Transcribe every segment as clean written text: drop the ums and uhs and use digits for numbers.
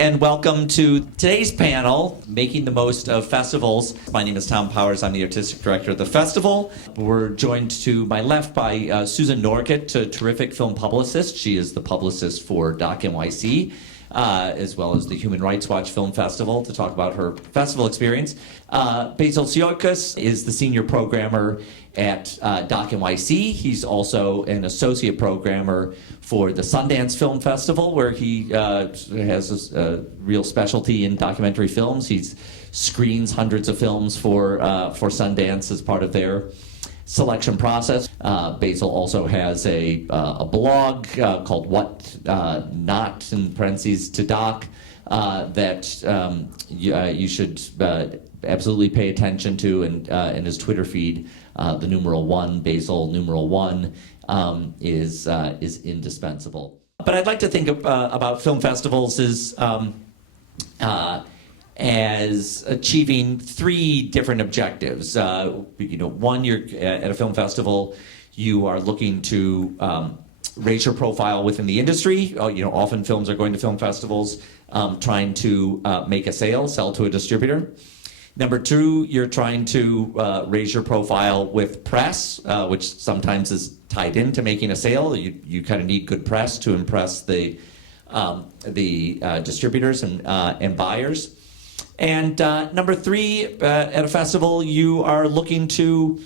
And welcome to today's panel, Making the Most of Festivals. My name is Thom Powers. I'm the Artistic Director of the festival. We're joined to my left by Susan Norget, a terrific film publicist. She is the publicist for NYC, as well as the Human Rights Watch Film Festival, to talk about her festival experience. Basil Circus is the senior programmer at NYC. He's also an associate programmer for the Sundance Film Festival, where he has a real specialty in documentary films. He screens hundreds of films for Sundance as part of their selection process. Basil also has a blog called What Not, in parentheses, to Doc, that you should absolutely pay attention to, and in his Twitter feed, the #1, Basil #1, is indispensable. But I'd like to think about film festivals as achieving three different objectives. One, you're at a film festival, you are looking to raise your profile within the industry. Often films are going to film festivals trying to make a sell to a distributor. Number two, you're trying to raise your profile with press, which sometimes is tied into making a sale. You kind of need good press to impress the distributors and buyers. And number three, at a festival, you are looking to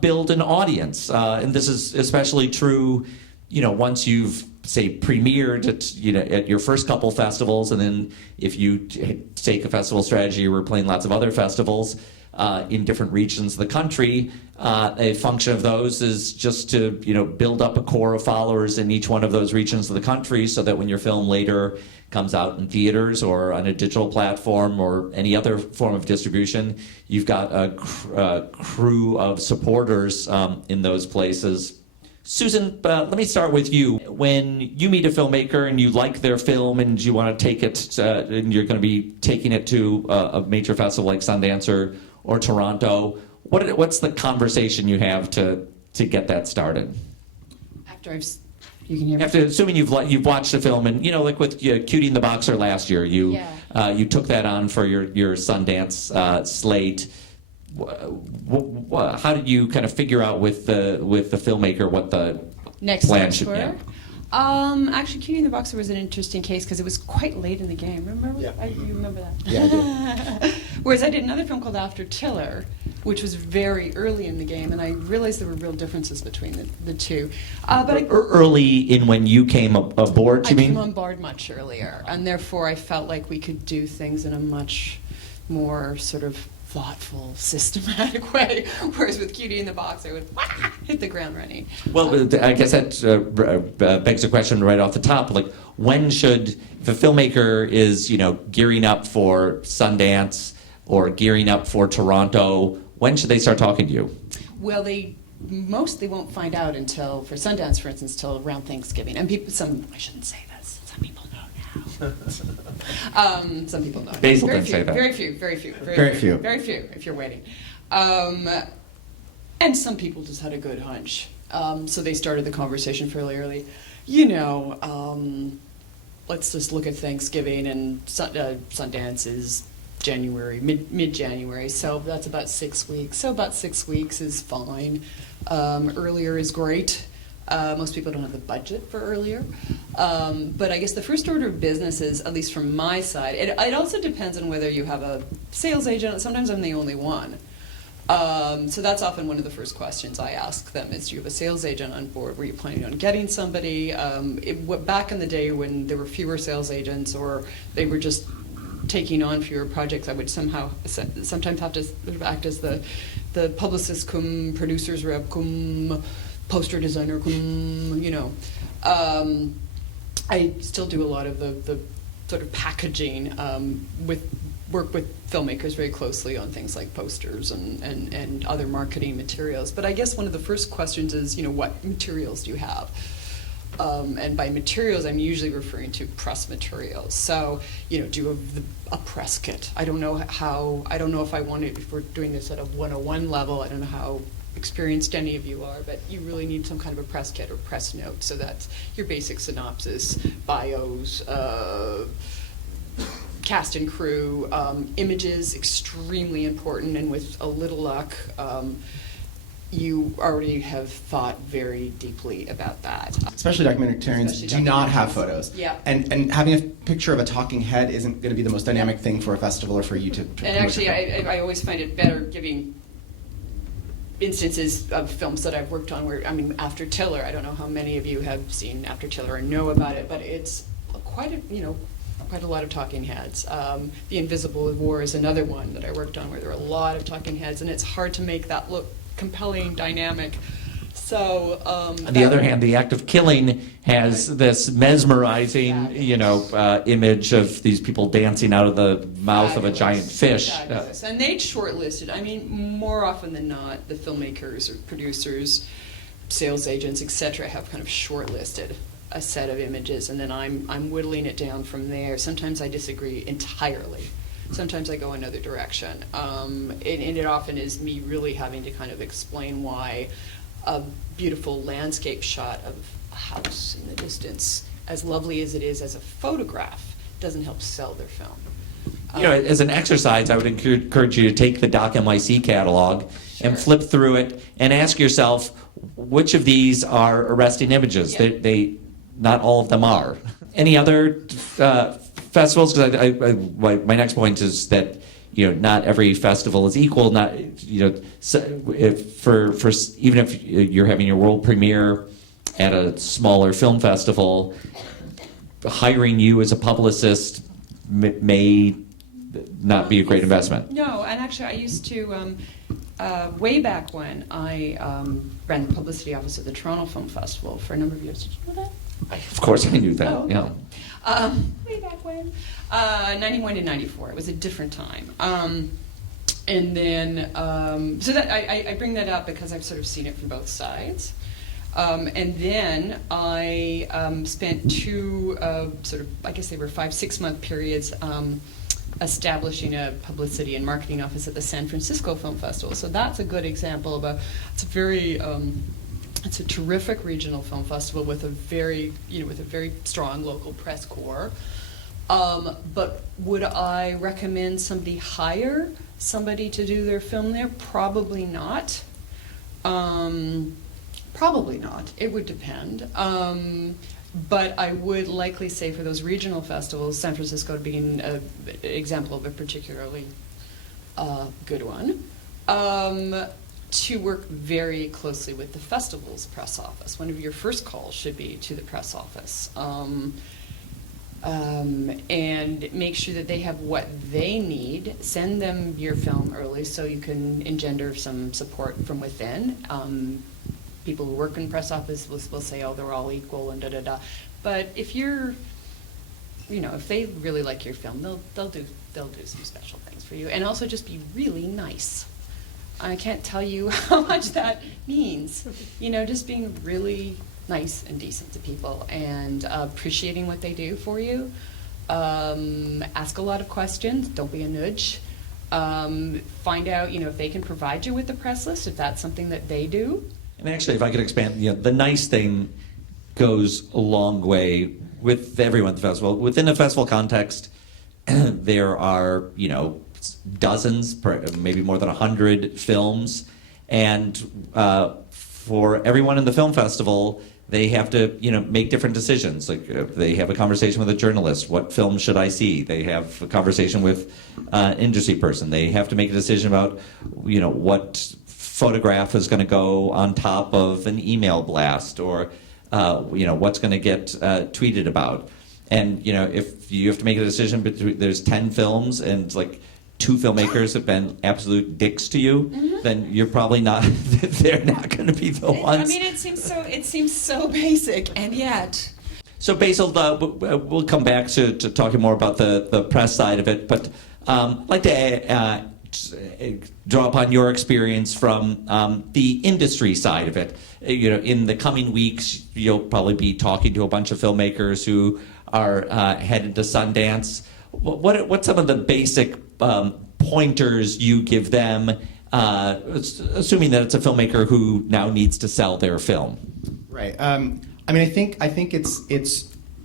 build an audience. And this is especially true, once you've, say, premiered at your first couple festivals, and then if you take a festival strategy, we're playing lots of other festivals in different regions of the country. A function of those is just to build up a core of followers in each one of those regions of the country, so that when your film later comes out in theaters or on a digital platform or any other form of distribution, you've got a crew of supporters in those places. Susan, let me start with you. When you meet a filmmaker and you like their film and you want to take it, and you're going to be taking it to a major festival like Sundance or Toronto, what's the conversation you have to get that started? You can hear me? Assuming you've watched the film, and like with Cutie and the Boxer last year, you took that on for your Sundance slate. How did you kind of figure out with the filmmaker what the next plan steps should were? be? Actually, Cutie and the Boxer was an interesting case because it was quite late in the game. Remember? Yeah. You remember that? Yeah, I do. Whereas I did another film called After Tiller, which was very early in the game, and I realized there were real differences between the two. But Early in when you came aboard, I you mean? came on board much earlier, and therefore I felt like we could do things in a much more sort of thoughtful, systematic way, whereas with Cutie in the Box, I would hit the ground running. Well, I guess that begs a question right off the top. Like, when should, if a filmmaker is, gearing up for Sundance or gearing up for Toronto, when should they start talking to you? Well, they won't find out until, for Sundance, for instance, till around Thanksgiving. And I shouldn't say this. Some people know now. Some people know. Basil didn't say that. Very few, if you're waiting. And some people just had a good hunch. So they started the conversation fairly early. Let's just look at Thanksgiving, and Sundance is January, mid-January, so that's about 6 weeks. So about 6 weeks is fine. Earlier is great. Most people don't have the budget for earlier. But I guess the first order of business is, at least from my side, it also depends on whether you have a sales agent. Sometimes I'm the only one. So that's often one of the first questions I ask them is, do you have a sales agent on board? Were you planning on getting somebody? Back in the day when there were fewer sales agents, or they were just taking on fewer projects, I would sometimes have to sort of act as the publicist cum producer's rep cum poster designer cum, I still do a lot of the sort of packaging, work with filmmakers very closely on things like posters and other marketing materials. But I guess one of the first questions is, what materials do you have? And by materials, I'm usually referring to press materials. So, do you have a press kit? I don't know if we're doing this at a 101 level, I don't know how experienced any of you are, but you really need some kind of a press kit or press note. So that's your basic synopsis, bios, cast and crew, images, extremely important, and with a little luck, you already have thought very deeply about that. Especially documentarians do not have photos. Yeah. And having a picture of a talking head isn't going to be the most dynamic thing for a festival or for you to And actually, I always find it better giving instances of films that I've worked on where, I mean, After Tiller, I don't know how many of you have seen After Tiller or know about it, but it's quite a lot of talking heads. The Invisible War is another one that I worked on where there are a lot of talking heads, and it's hard to make that look compelling, dynamic. So on the other hand, the act of killing has this mesmerizing, image of these people dancing out of the mouth of a giant fish. Fabulous. And they'd shortlisted. I mean, more often than not, the filmmakers or producers, sales agents, etc., have kind of shortlisted a set of images, and then I'm whittling it down from there. Sometimes I disagree entirely. Sometimes I go another direction. And it often is me really having to kind of explain why a beautiful landscape shot of a house in the distance, as lovely as it is as a photograph, doesn't help sell their film. As an exercise, I would encourage you to take the Doc NYC catalog and flip through it and ask yourself, which of these are arresting images? Yeah. They not all of them are. Any other festivals? Because my next point is that not every festival is equal. Not so even if you're having your world premiere at a smaller film festival, hiring you as a publicist may not be a great investment. No, and actually I used to, way back when, I ran the publicity office at the Toronto Film Festival for a number of years. Did you know that? Of course I knew that, Oh, okay. yeah. Way back when. 91 to 94. It was a different time. And then, so that I bring that up because I've sort of seen it from both sides. And then I spent two sort of, I guess they were 5-6 month periods establishing a publicity and marketing office at the San Francisco Film Festival. So that's a good example of it's a terrific regional film festival with a very strong local press corps. But would I recommend somebody hire somebody to do their film there? Probably not. Probably not. It would depend. But I would likely say for those regional festivals, San Francisco being an example of a particularly good one, to work very closely with the festival's press office. One of your first calls should be to the press office. And make sure that they have what they need. Send them your film early so you can engender some support from within. People who work in press office will say, oh, they're all equal and da-da-da. But if you're, if they really like your film, they'll do some special things for you. And also just be really nice. I can't tell you how much that means. Just being really nice and decent to people and appreciating what they do for you. Ask a lot of questions. Don't be a nudge. Find out, if they can provide you with the press list, if that's something that they do. And actually, if I could expand, the nice thing goes a long way with everyone at the festival. Within a festival context, there are, dozens, maybe more than 100 films, and for everyone in the film festival, they have to, make different decisions. Like they have a conversation with a journalist. What film should I see? They have a conversation with an industry person. They have to make a decision about, what photograph is going to go on top of an email blast, or what's going to get tweeted about. And if you have to make a decision between there's 10 films and like 2 filmmakers have been absolute dicks to you, then you're probably not. They're not going to be the ones. I mean, it seems so basic, and yet. So Basil, we'll come back to talking more about the press side of it, but I'd like to draw upon your experience from the industry side of it. In the coming weeks, you'll probably be talking to a bunch of filmmakers who are headed to Sundance. What's some of the basic pointers you give them, assuming that it's a filmmaker who now needs to sell their film? Right. I think it's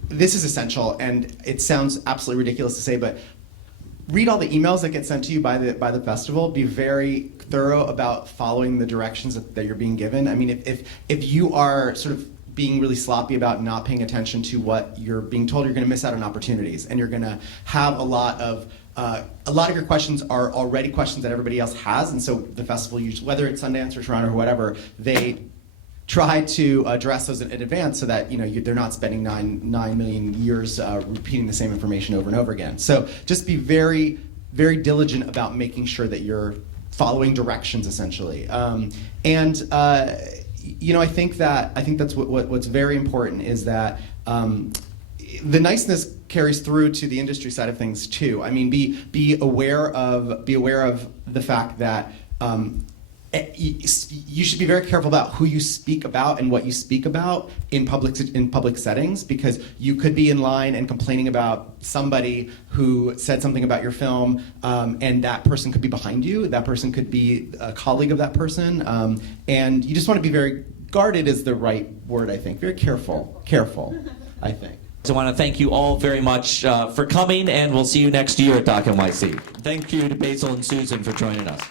this is essential, and it sounds absolutely ridiculous to say, but read all the emails that get sent to you by the festival. Be very thorough about following the directions that you're being given. I mean, if you are sort of being really sloppy about not paying attention to what you're being told, you're going to miss out on opportunities, and you're going to have a lot of your questions are already questions that everybody else has, and so the festival, usually, whether it's Sundance or Toronto or whatever, they try to address those in advance so that they're not spending 9 million years repeating the same information over and over again. So just be very, very diligent about making sure that you're following directions, essentially. I think that's what's very important is that the niceness carries through to the industry side of things too. I mean, be aware of the fact that you should be very careful about who you speak about and what you speak about in public settings, because you could be in line and complaining about somebody who said something about your film, and that person could be behind you. That person could be a colleague of that person, and you just want to be very guarded is the right word, I think. Very careful, I think. I want to thank you all very much for coming, and we'll see you next year at Doc NYC. Thank you to Basil and Susan for joining us.